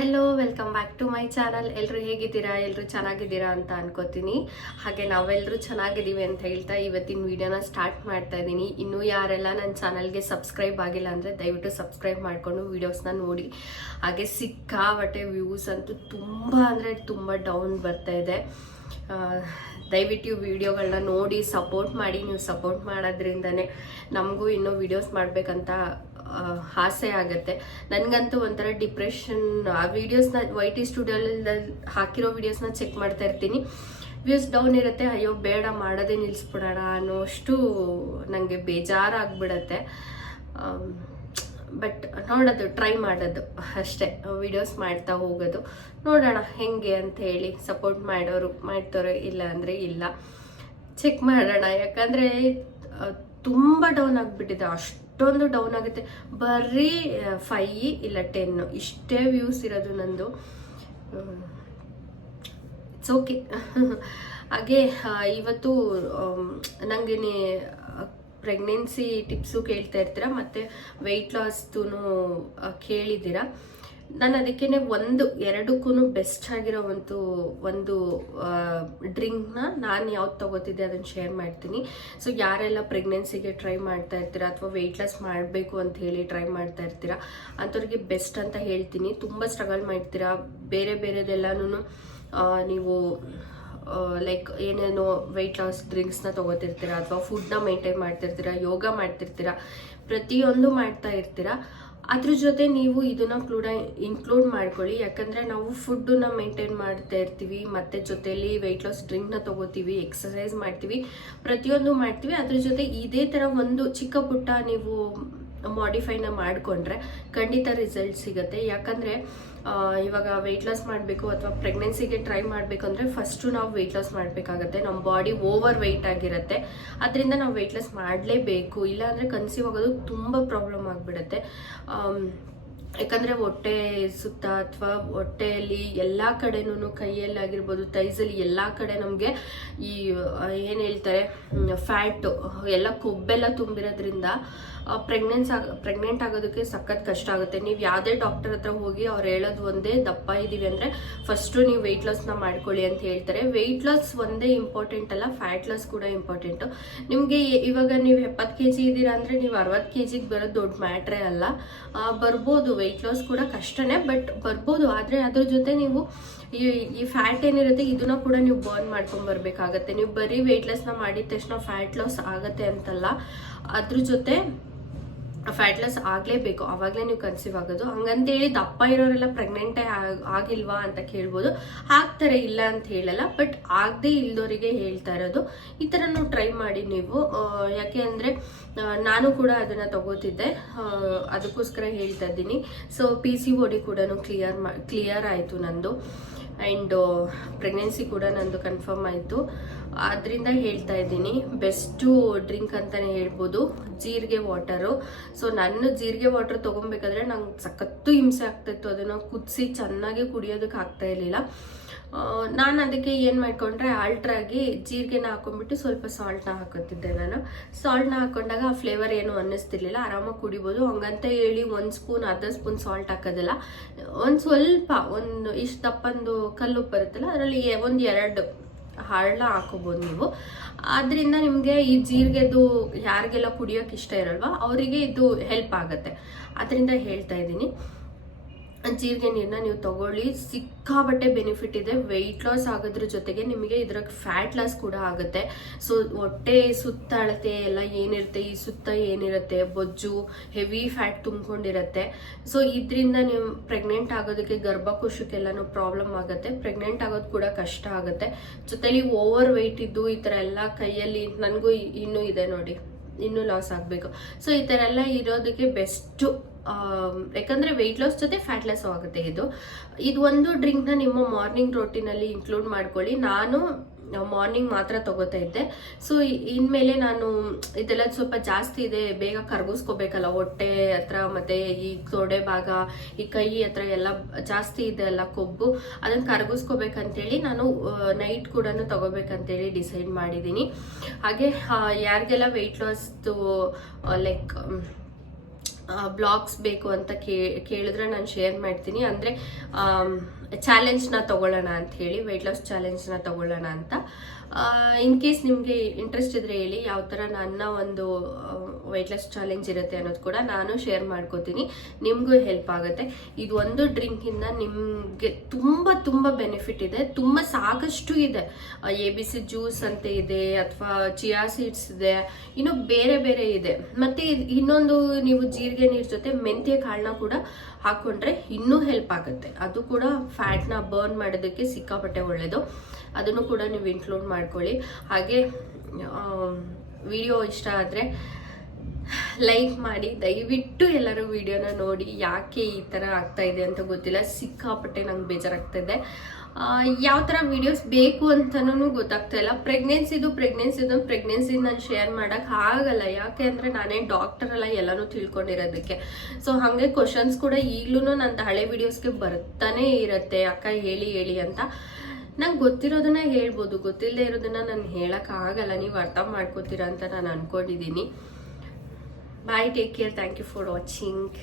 Hello, welcome back to my channel. ಎಲ್ಲರೂ ಹೇಗಿದ್ದೀರಾ? ಎಲ್ಲರೂ ಚೆನ್ನಾಗಿದ್ದೀರಾ ಅಂತ ಅನ್ಕೋತೀನಿ. ಹಾಗೆ ನಾವೆಲ್ಲರೂ ಚೆನ್ನಾಗಿದ್ದೀವಿ ಅಂತ ಹೇಳ್ತಾ ಇವತ್ತಿನ ವಿಡಿಯೋನ ಸ್ಟಾರ್ಟ್ ಮಾಡ್ತಾ ಇದ್ದೀನಿ. ಇನ್ನೂ ಯಾರೆಲ್ಲ ನನ್ನ ಚಾನಲ್ಗೆ ಸಬ್ಸ್ಕ್ರೈಬ್ ಆಗಿಲ್ಲ ಅಂದರೆ ದಯವಿಟ್ಟು ಸಬ್ಸ್ಕ್ರೈಬ್ ಮಾಡಿಕೊಂಡು ವೀಡಿಯೋಸ್ನ ನೋಡಿ. ಹಾಗೆ ಸಿಕ್ಕಾಬಟ್ಟೆ ವ್ಯೂಸ್ ಅಂತೂ ತುಂಬ ಅಂದರೆ ತುಂಬ ಡೌನ್ ಬರ್ತಾ ಇದೆ. ದಯವಿಟ್ಟು ವಿಡಿಯೋಗಳನ್ನ ನೋಡಿ ಸಪೋರ್ಟ್ ಮಾಡಿ. ನೀವು ಸಪೋರ್ಟ್ ಮಾಡೋದ್ರಿಂದನೇ ನಮಗೂ ಇನ್ನೂ ವಿಡಿಯೋಸ್ ಮಾಡಬೇಕಂತ ಆಸೆ ಆಗುತ್ತೆ. ನನಗಂತೂ ಒಂಥರ ಡಿಪ್ರೆಷನ್. ಆ ವಿಡಿಯೋಸ್ನ YT ಸ್ಟುಡಿಯೋದಲ್ಲಿ ಹಾಕಿರೋ ವಿಡಿಯೋಸ್ನ ಚೆಕ್ ಮಾಡ್ತಾ ಇರ್ತೀನಿ. ವ್ಯೂಸ್ ಡೌನ್ ಇರುತ್ತೆ. ಅಯ್ಯೋ ಬೇಡ, ಮಾಡೋದೇ ನಿಲ್ಲಿಸ್ಬಿಡೋಣ ಅನ್ನೋಷ್ಟು ನನಗೆ ಬೇಜಾರಾಗ್ಬಿಡತ್ತೆ. ಬಟ್ ನೋಡೋದು, ಟ್ರೈ ಮಾಡೋದು ಅಷ್ಟೇ, ವಿಡಿಯೋಸ್ ಮಾಡ್ತಾ ಹೋಗೋದು. ನೋಡೋಣ ಹೆಂಗೆ ಅಂತ ಹೇಳಿ. ಸಪೋರ್ಟ್ ಮಾಡೋರು ಮಾಡ್ತಾರೋ, ಇಲ್ಲ ಅಂದರೆ ಇಲ್ಲ, ಚೆಕ್ ಮಾಡೋಣ. ಯಾಕಂದರೆ ತುಂಬ ಡೌನ್ ಆಗಿಬಿಟ್ಟಿದೆ. ಅಷ್ಟೊಂದು ಡೌನ್ ಆಗುತ್ತೆ. ಬರೀ 5 ಇಲ್ಲ 10 ಇಷ್ಟೇ ವ್ಯೂಸ್ ಇರೋದು ನಂದು. It's okay. ಹಾಗೆ ಇವತ್ತು ನನಗೆ ಪ್ರೆಗ್ನೆನ್ಸಿ ಟಿಪ್ಸು ಕೇಳ್ತಾ ಇರ್ತೀರ, ಮತ್ತು ವೆಯ್ಟ್ ಲಾಸ್ದು ಕೇಳಿದ್ದೀರಾ. ನಾನು ಅದಕ್ಕೇ ಎರಡಕ್ಕೂ ಬೆಸ್ಟ್ ಆಗಿರೋ ಒಂದು ಡ್ರಿಂಕ್ನ ನಾನು ಯಾವ್ದು ತಗೋತಿದ್ದೆ ಅದನ್ನು ಶೇರ್ ಮಾಡ್ತೀನಿ. ಸೊ ಯಾರೆಲ್ಲ ಪ್ರೆಗ್ನೆನ್ಸಿಗೆ ಟ್ರೈ ಮಾಡ್ತಾ ಇರ್ತೀರಾ ಅಥವಾ ವೆಯ್ಟ್ ಲಾಸ್ ಮಾಡಬೇಕು ಅಂತ ಹೇಳಿ ಟ್ರೈ ಮಾಡ್ತಾ ಇರ್ತೀರಾ ಅಂಥವ್ರಿಗೆ ಬೆಸ್ಟ್ ಅಂತ ಹೇಳ್ತೀನಿ. ತುಂಬ ಸ್ಟ್ರಗಲ್ ಮಾಡ್ತೀರಾ, ಬೇರೆ ಬೇರೆದೆಲ್ಲನೂ ನೀವು ಲೈಕ್ ಏನೇನೋ ವೆಯ್ಟ್ ಲಾಸ್ ಡ್ರಿಂಕ್ಸ್ನ ತೊಗೋತಿರ್ತೀರ, ಅಥವಾ ಫುಡ್ನ ಮೇಂಟೈನ್ ಮಾಡ್ತಿರ್ತೀರ, ಯೋಗ ಮಾಡ್ತಿರ್ತೀರ, ಪ್ರತಿಯೊಂದು ಮಾಡ್ತಾ ಇರ್ತೀರ. ಅದ್ರ ಜೊತೆ ನೀವು ಇದನ್ನ ಇನ್ಕ್ಲೂಡ್ ಮಾಡ್ಕೊಳ್ಳಿ. ಯಾಕಂದರೆ ನಾವು ಫುಡ್ಡನ್ನ ಮೇಂಟೈನ್ ಮಾಡ್ತಾ ಇರ್ತೀವಿ, ಮತ್ತು ಜೊತೆಲಿ ವೆಯ್ಟ್ ಲಾಸ್ ಡ್ರಿಂಕ್ನ ತೊಗೋತೀವಿ, ಎಕ್ಸಸೈಸ್ ಮಾಡ್ತೀವಿ, ಪ್ರತಿಯೊಂದು ಮಾಡ್ತೀವಿ. ಅದ್ರ ಜೊತೆ ಇದೇ ಥರ ಒಂದು ಚಿಕ್ಕ ಪುಟ್ಟ ನೀವು ಮಾಡಿಫೈನ ಮಾಡಿಕೊಂಡ್ರೆ ಖಂಡಿತ ರಿಸಲ್ಟ್ ಸಿಗುತ್ತೆ. ಯಾಕಂದರೆ ಇವಾಗ ವೆಯ್ಟ್ ಲಾಸ್ ಮಾಡಬೇಕು ಅಥವಾ ಪ್ರೆಗ್ನೆನ್ಸಿಗೆ ಟ್ರೈ ಮಾಡಬೇಕು ಅಂದರೆ ಫಸ್ಟು ನಾವು ವೆಯ್ಟ್ ಲಾಸ್ ಮಾಡಬೇಕಾಗತ್ತೆ. ನಮ್ಮ ಬಾಡಿ ಓವರ್ ವೆಯ್ಟ್ ಆಗಿರುತ್ತೆ. ಅದರಿಂದ ನಾವು ವೆಯ್ಟ್ ಲಾಸ್ ಮಾಡಲೇಬೇಕು. ಇಲ್ಲಾಂದರೆ ಕನ್ಸೀವ್ ಆಗೋದು ತುಂಬ ಪ್ರಾಬ್ಲಮ್ ಆಗಿಬಿಡುತ್ತೆ. ಯಾಕಂದರೆ ಹೊಟ್ಟೆ ಸುತ್ತ ಅಥವಾ ಹೊಟ್ಟೆಯಲ್ಲಿ ಎಲ್ಲ ಕಡೆನೂ, ಕೈಯಲ್ಲಾಗಿರ್ಬೋದು, ತೈಸಲ್ಲಿ ಎಲ್ಲ ಕಡೆ ನಮಗೆ ಈ ಏನು ಹೇಳ್ತಾರೆ ಫ್ಯಾಟು ಎಲ್ಲ ಕೊಬ್ಬೆಲ್ಲ ತುಂಬಿರೋದ್ರಿಂದ ಪ್ರೆಗ್ನೆಂಟ್ ಆಗೋದಕ್ಕೆ ಸಖತ್ ಕಷ್ಟ ಆಗುತ್ತೆ. ನೀವು ಯಾವುದೇ ಡಾಕ್ಟರ್ ಹತ್ರ ಹೋಗಿ ಅವ್ರು ಹೇಳೋದು ಒಂದೇ, ದಪ್ಪ ಇದ್ದೀವಿ ಅಂದರೆ ಫಸ್ಟು ನೀವು ವೆಯ್ಟ್ ಲಾಸ್ನ ಮಾಡ್ಕೊಳ್ಳಿ ಅಂತ ಹೇಳ್ತಾರೆ. ವೆಯ್ಟ್ ಲಾಸ್ ಒಂದೇ ಇಂಪಾರ್ಟೆಂಟ್ ಅಲ್ಲ, ಫ್ಯಾಟ್ ಲಾಸ್ ಕೂಡ ಇಂಪಾರ್ಟೆಂಟು. ನಿಮಗೆ ಇವಾಗ ನೀವು 70 kg ಇದ್ದೀರಾ ಅಂದರೆ ನೀವು 60 kg ಬರೋದು ದೊಡ್ಡ ಮ್ಯಾಟ್ರೇ ಅಲ್ಲ. ಬರ್ಬೋದು, ವೆಯ್ಟ್ ಲಾಸ್ ಕೂಡ ಕಷ್ಟನೇ, ಬಟ್ ಬರ್ಬೋದು. ಆದರೆ ಅದ್ರ ಜೊತೆ ನೀವು ಈ ಫ್ಯಾಟ್ ಏನಿರುತ್ತೆ ಇದನ್ನ ಕೂಡ ನೀವು ಬರ್ನ್ ಮಾಡ್ಕೊಂಡು ಬರಬೇಕಾಗತ್ತೆ. ನೀವು ಬರೀ ವೆಯ್ಟ್ ಲಾಸ್ನ ಮಾಡಿದ ತಕ್ಷಣ ಫ್ಯಾಟ್ ಲಾಸ್ ಆಗತ್ತೆ ಅಂತಲ್ಲ, ಅದ್ರ ಜೊತೆ ಫ್ಯಾಟ್ ಲಾಸ್ ಆಗಲೇಬೇಕು, ಆವಾಗಲೇ ನೀವು ಕನ್ಸೀವ್ ಆಗೋದು. ಹಂಗಂತೇಳಿ ದಪ್ಪ ಇರೋರೆಲ್ಲ ಪ್ರೆಗ್ನೆಂಟೇ ಆಗಿಲ್ವಾ ಅಂತ ಕೇಳ್ಬೋದು. ಆಗ್ತಾರೆ, ಇಲ್ಲ ಅಂತ ಹೇಳಲ್ಲ, ಬಟ್ ಆಗದೆ ಇಲ್ದೋರಿಗೆ ಹೇಳ್ತಾ ಇರೋದು. ಈ ಥರ ಟ್ರೈ ಮಾಡಿ ನೀವು. ಯಾಕೆ ಅಂದರೆ ನಾನು ಕೂಡ ಅದನ್ನು ತಗೋತಿದ್ದೆ, ಅದಕ್ಕೋಸ್ಕರ ಹೇಳ್ತಾ ಇದ್ದೀನಿ. ಸೊ PCOD ಕೂಡ ಕ್ಲಿಯರ್ ಆಯಿತು ನಂದು, ಆ್ಯಂಡ್ ಪ್ರೆಗ್ನೆನ್ಸಿ ಕೂಡ ನಂದು ಕನ್ಫರ್ಮ್ ಆಯಿತು. ಅದರಿಂದ ಹೇಳ್ತಾ ಇದ್ದೀನಿ. ಬೆಸ್ಟು ಡ್ರಿಂಕ್ ಅಂತಲೇ ಹೇಳ್ಬೋದು ಜೀರಿಗೆ ವಾಟರು. ಸೊ ನಾನು ಜೀರಿಗೆ ವಾಟರ್ ತೊಗೊಬೇಕಾದ್ರೆ ನಂಗೆ ಸಖತ್ತು ಹಿಂಸೆ ಆಗ್ತಾಯಿತ್ತು. ಅದನ್ನು ಕುದಿಸಿ ಚೆನ್ನಾಗಿ ಕುಡಿಯೋದಕ್ಕೆ ಆಗ್ತಾ ಇರಲಿಲ್ಲ. ನಾನು ಅದಕ್ಕೆ ಏನು ಮಾಡ್ಕೊಂಡ್ರೆ, ಆಲ್ಟ್ರಾಗಿ ಜೀರಿಗೆನ ಹಾಕೊಂಡ್ಬಿಟ್ಟು ಸ್ವಲ್ಪ ಸಾಲ್ಟ್ನ ಹಾಕೋತಿದ್ದೆ. ನಾನು ಸಾಲ್ಟ್ನ ಹಾಕೊಂಡಾಗ ಆ ಫ್ಲೇವರ್ ಏನು ಅನ್ನಿಸ್ತಿರ್ಲಿಲ್ಲ, ಆರಾಮಾಗಿ ಕುಡಿಬೋದು. ಹಂಗಂತ ಹೇಳಿ 1 ಸ್ಪೂನ್ ಅರ್ಧ ಸ್ಪೂನ್ ಸಾಲ್ಟ್ ಹಾಕೋದಿಲ್ಲ, ಒಂದು ಸ್ವಲ್ಪ ಇಷ್ಟು ದಪ್ಪಂದು ಕಲ್ಲುಪ್ಪು ಬರುತ್ತಲ್ಲ, ಅದರಲ್ಲಿ 1-2 ಹರಳ ಹಾಕೋಬೋದು ನೀವು. ಅದರಿಂದ ನಿಮಗೆ ಈ ಜೀರಿಗೆದು ಯಾರಿಗೆಲ್ಲ ಕುಡಿಯೋಕೆ ಇಷ್ಟ ಇರಲ್ವಾ ಅವರಿಗೆ ಇದು ಹೆಲ್ಪ್ ಆಗುತ್ತೆ. ಅದರಿಂದ ಹೇಳ್ತಾ ಇದ್ದೀನಿ. ಜೀರಿಗೆ ನೀರನ್ನ ನೀವು ತಗೊಳ್ಳಿ, ಸಿಕ್ಕಾಬಟ್ಟೆ ಬೆನಿಫಿಟ್ ಇದೆ. ವೆಯ್ಟ್ ಲಾಸ್ ಆಗೋದ್ರ ಜೊತೆಗೆ ನಿಮಗೆ ಇದ್ರಾಗ ಫ್ಯಾಟ್ ಲಾಸ್ ಕೂಡ ಆಗುತ್ತೆ. ಸೊ ಹೊಟ್ಟೆ ಸುತ್ತ ಅಳತೆ ಎಲ್ಲ ಏನಿರುತ್ತೆ, ಈ ಸುತ್ತ ಏನಿರುತ್ತೆ ಬೊಜ್ಜು, ಹೆವಿ ಫ್ಯಾಟ್ ತುಂಬಿಕೊಂಡಿರುತ್ತೆ. ಸೊ ಇದರಿಂದ ನೀವು ಪ್ರೆಗ್ನೆಂಟ್ ಆಗೋದಕ್ಕೆ, ಗರ್ಭಕೋಶಕ್ಕೆಲ್ಲನೂ ಪ್ರಾಬ್ಲಮ್ ಆಗುತ್ತೆ. ಪ್ರೆಗ್ನೆಂಟ್ ಆಗೋದು ಕೂಡ ಕಷ್ಟ ಆಗುತ್ತೆ. ಜೊತೆಲಿ ಓವರ್ ವೆಯ್ಟ್ ಇದ್ದು ಈ ಥರ ಎಲ್ಲ ಕೈಯಲ್ಲಿ, ನನಗೂ ಇನ್ನೂ ಇದೆ ನೋಡಿ, ಇನ್ನೂ ಲಾಸ್ ಆಗಬೇಕು. ಸೊ ಈ ಥರ ಎಲ್ಲ ಇರೋದಕ್ಕೆ ಬೆಸ್ಟು. ಯಾಕಂದರೆ ವೆಯ್ಟ್ ಲಾಸ್ ಜೊತೆ ಫ್ಯಾಟ್ ಲಾಸ್ ಆಗುತ್ತೆ. ಇದು ಒಂದು ಡ್ರಿಂಕ್ನ ನಿಮ್ಮ ಮಾರ್ನಿಂಗ್ ರೋಟೀನಲ್ಲಿ ಇನ್ಕ್ಲೂಡ್ ಮಾಡ್ಕೊಳ್ಳಿ. ನಾನು ಮಾರ್ನಿಂಗ್ ಮಾತ್ರ ತಗೋತಾ ಇದ್ದೆ. ಸೊ ಇನ್ಮೇಲೆ ನಾನು ಇದೆಲ್ಲ ಸ್ವಲ್ಪ ಜಾಸ್ತಿ ಇದೆ, ಬೇಗ ಕರಗಿಸ್ಕೋಬೇಕಲ್ಲ ಹೊಟ್ಟೆ ಹತ್ರ, ಮತ್ತು ಈ ತೊಡೆ ಭಾಗ, ಈ ಕೈ ಹತ್ರ ಎಲ್ಲ ಜಾಸ್ತಿ ಇದೆ ಅಲ್ಲ ಕೊಬ್ಬು, ಅದನ್ನು ಕರಗಿಸ್ಕೋಬೇಕಂತೇಳಿ ನಾನು ನೈಟ್ ಕೂಡ ತಗೋಬೇಕಂತೇಳಿ ಡಿಸೈಡ್ ಮಾಡಿದ್ದೀನಿ. ಹಾಗೆ ಯಾರಿಗೆಲ್ಲ ವೆಯ್ಟ್ ಲಾಸ್ದು ಲೈಕ್ ಬ್ಲಾಗ್ಸ್ ಬೇಕು ಅಂತ ಕೇಳಿದ್ರೆ ನಾನು ಶೇರ್ ಮಾಡ್ತೀನಿ. ಅಂದರೆ ಚಾಲೆಂಜ್ನ ತಗೊಳ್ಳೋಣ ಅಂತ ಹೇಳಿ, ವೆಯ್ಟ್ ಲಾಸ್ ಚಾಲೆಂಜ್ನ ತಗೊಳ್ಳೋಣ ಅಂತ. ಇನ್ ಕೇಸ್ ನಿಮಗೆ ಇಂಟ್ರೆಸ್ಟ್ ಇದ್ರೆ ಹೇಳಿ, ಯಾವ ಥರ ನನ್ನ ಒಂದು ವೆಯ್ಟ್ ಲಾಸ್ ಚಾಲೆಂಜ್ ಇರುತ್ತೆ ಅನ್ನೋದು ಕೂಡ ನಾನು ಶೇರ್ ಮಾಡ್ಕೋತೀನಿ, ನಿಮಗೂ ಹೆಲ್ಪ್ ಆಗುತ್ತೆ. ಇದು ಒಂದು ಡ್ರಿಂಕಿಂದ ನಿಮಗೆ ತುಂಬ ತುಂಬ ಬೆನಿಫಿಟ್ ಇದೆ, ತುಂಬ ಸಾಕಷ್ಟು ಇದೆ. ABC ಜ್ಯೂಸ್ ಅಂತ ಇದೆ, ಅಥವಾ ಚಿಯಾ ಸೀಡ್ಸ್ ಇದೆ, ಇನ್ನು ಬೇರೆ ಬೇರೆ ಇದೆ. ಮತ್ತೆ ಇನ್ನೊಂದು, ನೀವು ಜೀರಿಗೆ ನೀರು ಜೊತೆ ಮೆಂತ್ಯ ಕಾಳನ್ನ ಕೂಡ ಹಾಕೊಂಡ್ರೆ ಇನ್ನೂ ಹೆಲ್ಪ್ ಆಗುತ್ತೆ. ಅದು ಕೂಡ ಫ್ಯಾಟ್ನ ಬರ್ನ್ ಮಾಡೋದಕ್ಕೆ ಸಿಕ್ಕಾಪಟ್ಟೆ ಒಳ್ಳೆಯದು. ಅದನ್ನು ಕೂಡ ನೀವು ಇನ್ಕ್ಲೂಡ್ ಮಾಡ್ಕೊಳ್ಳಿ. ಹಾಗೆ ವಿಡಿಯೋ ಇಷ್ಟ ಆದರೆ ಲೈಕ್ ಮಾಡಿ, ದಯವಿಟ್ಟು ಎಲ್ಲರೂ ವಿಡಿಯೋನ ನೋಡಿ. ಯಾಕೆ ಈ ಥರ ಆಗ್ತಾ ಇದೆ ಅಂತ ಗೊತ್ತಿಲ್ಲ, ಸಿಕ್ಕಾಪಟ್ಟೆ ನಂಗೆ ಬೇಜಾರಾಗ್ತಾ ಇದೆ. ಯಾವ ಥರ ವಿಡಿಯೋಸ್ ಬೇಕು ಅಂತನೂ ಗೊತ್ತಾಗ್ತಾ ಇಲ್ಲ. ಪ್ರೆಗ್ನೆನ್ಸಿ ನಾನು ಶೇರ್ ಮಾಡೋಕ್ಕೆ ಆಗಲ್ಲ, ಯಾಕೆ ಅಂದರೆ ನಾನೇ ಡಾಕ್ಟರ್ ಅಲ್ಲ ಎಲ್ಲನೂ ತಿಳ್ಕೊಂಡಿರೋದಕ್ಕೆ. ಸೊ ಹಾಗೆ ಕ್ವಶನ್ಸ್ ಕೂಡ ಈಗಲೂ ನನ್ನ ಹಳೆ ವಿಡಿಯೋಸ್ಗೆ ಬರ್ತಾನೆ ಇರುತ್ತೆ, ಅಕ್ಕ ಹೇಳಿ ಅಂತ. ನಂಗೆ ಗೊತ್ತಿರೋದನ್ನ ಹೇಳ್ಬೋದು, ಗೊತ್ತಿಲ್ಲದೆ ಇರೋದನ್ನ ನಾನು ಹೇಳೋಕ್ಕಾಗಲ್ಲ, ನೀವು ಅರ್ಥ ಮಾಡ್ಕೋತೀರಾ ಅಂತ ನಾನು ಅನ್ಕೊಂಡಿದ್ದೀನಿ. Bye, take care, thank you for watching.